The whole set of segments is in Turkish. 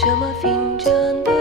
什么 fincan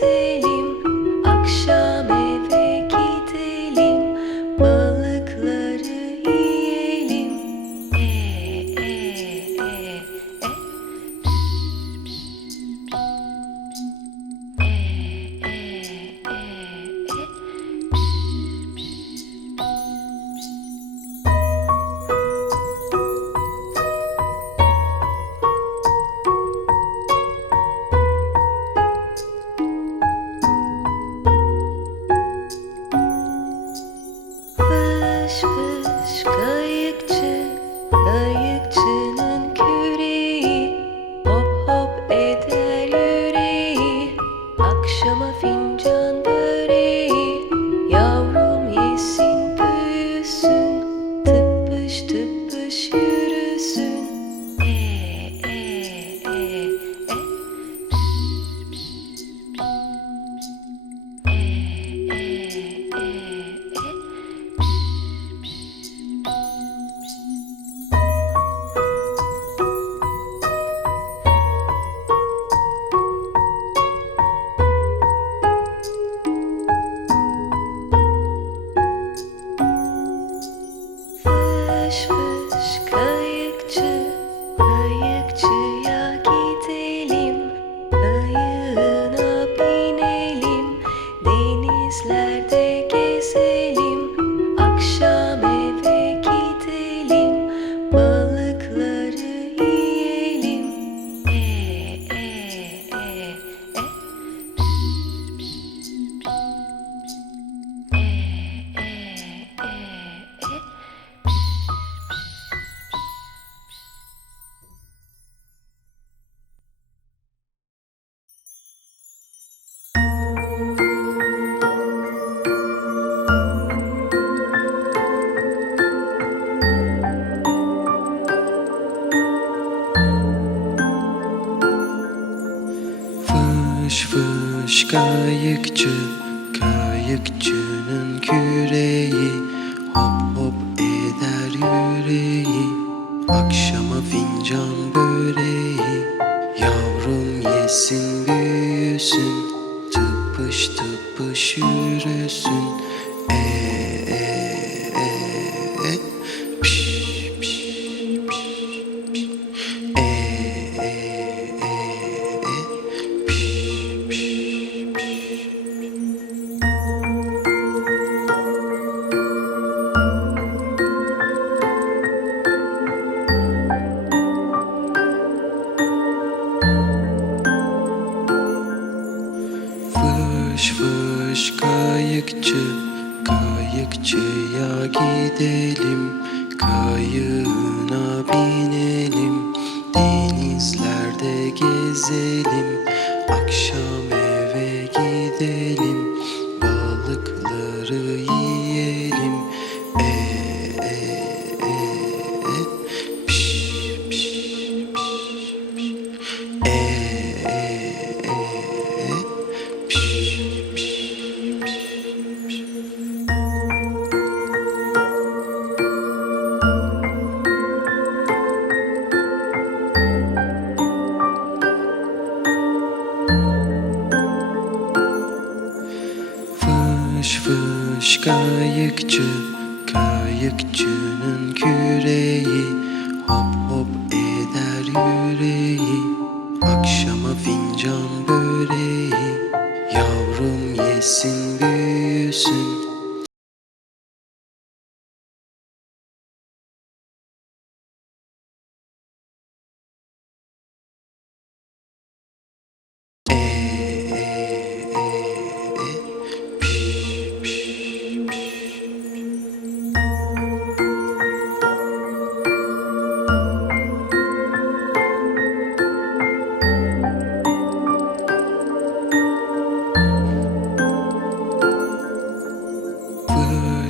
see. aşkı Fış fış kayıkçı Kayıkçının küreği. Hop hop eder yüreği Akşama fincan böreği. Yavrum yesin büyüsün Tıpış tıpış yürüsün. Fış fış kayıkçı, kayıkçıya gidelim. Kayığına binelim, denizlerde gezelim. Akşam Fış fış kayıkçı Kayıkçının küreği. Hop hop eder yüreği Akşama fincan böreği. Yavrum yesin büyüsün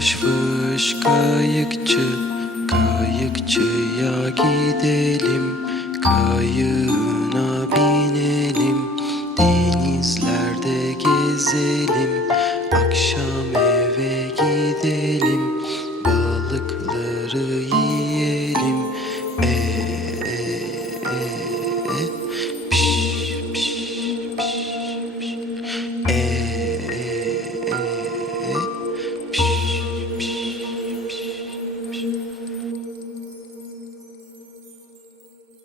Fış fış kayıkçı Kayıkçıya gidelim. Kayığına binelim Denizlerde gezelim. Akşam eve gidelim